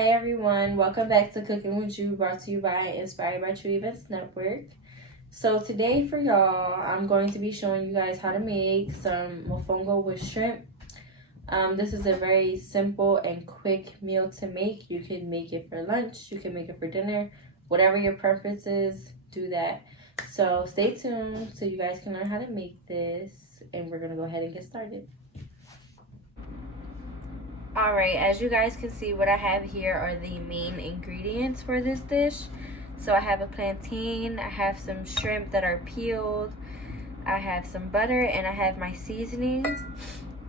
Hi everyone, welcome back to Cooking with You, brought to you by Inspired by IBTE Network. So today for y'all, I'm going to be showing you guys how to make some mofongo with shrimp. This is a very simple and quick meal to make. You can make it for lunch, you can make it for dinner, whatever your preference is, do that. So stay tuned so you guys can learn how to make this, and we're gonna go ahead and get started. Alright, as you guys can see, what I have here are the main ingredients for this dish. So I have a plantain, I have some shrimp that are peeled, I have some butter, and I have my seasonings.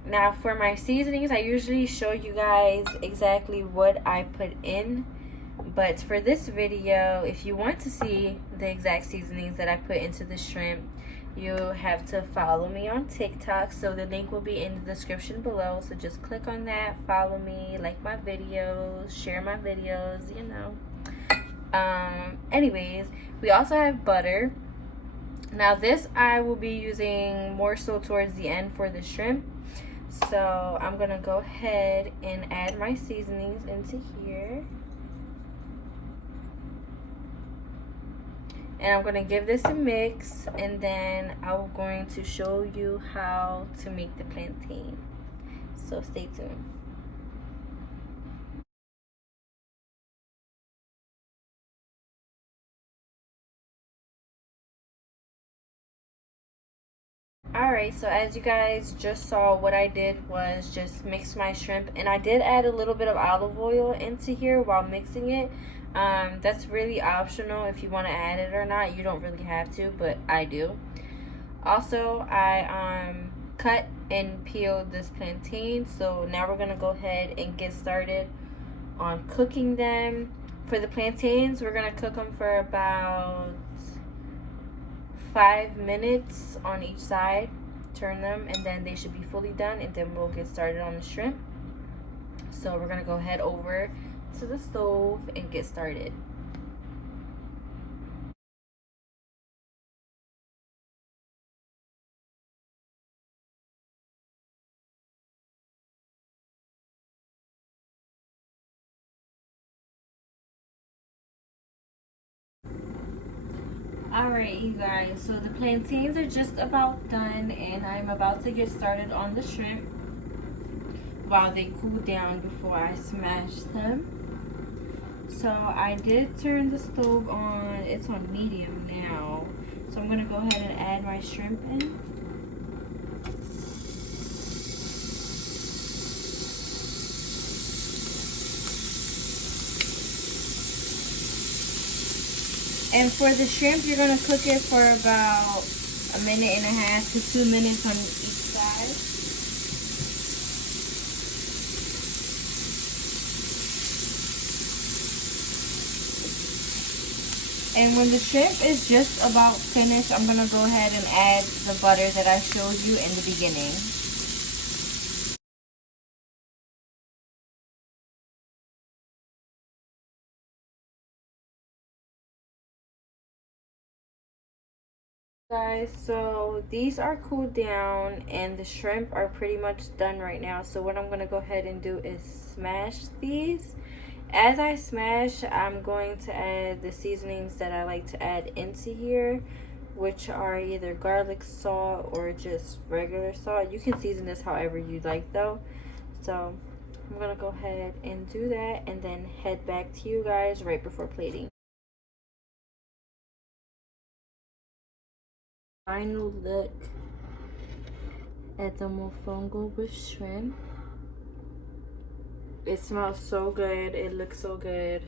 Now for my seasonings, I usually show you guys exactly what I put in. But for this video, if you want to see the exact seasonings that I put into the shrimp, you have to follow me on TikTok. So the link will be in the description below. So just click on that, follow me, like my videos, share my videos, you know. Anyways, we also have butter. Now this I will be using more so towards the end for the shrimp. So I'm gonna go ahead and add my seasonings into here. And I'm going to give this a mix, and then I'm going to show you how to make the plantain. So stay tuned. Alright, so as you guys just saw, what I did was just mix my shrimp, and I did add a little bit of olive oil into here while mixing it. That's really optional if you want to add it or not. You don't really have to, but I do. Also, I cut and peeled this plantain, so now we're gonna go ahead and get started on cooking them. For the plantains, we're gonna cook them for about 5 minutes on each side. Turn them, and then they should be fully done, and then we'll get started on the shrimp. So we're gonna go head over to the stove and get started. Alright, you guys, so the plantains are just about done, and I'm about to get started on the shrimp while they cool down before I smash them. So I did turn the stove on. It's on medium now. So I'm going to go ahead and add my shrimp in. And for the shrimp, you're going to cook it for about 1.5 to 2 minutes on each side. And when the shrimp is just about finished, I'm going to go ahead and add the butter that I showed you in the beginning. Guys, so these are cooled down and the shrimp are pretty much done right now. So what I'm going to go ahead and do is smash these. As I smash, I'm going to add the seasonings that I like to add into here, which are either garlic salt or just regular salt. You can season this however you like though. So I'm going to go ahead and do that, and then head back to you guys right before plating. Final look at the mofongo with shrimp. It smells so good. It looks so good.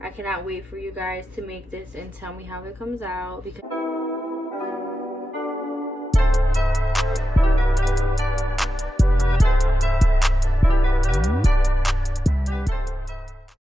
I cannot wait for you guys to make this and tell me how it comes out, because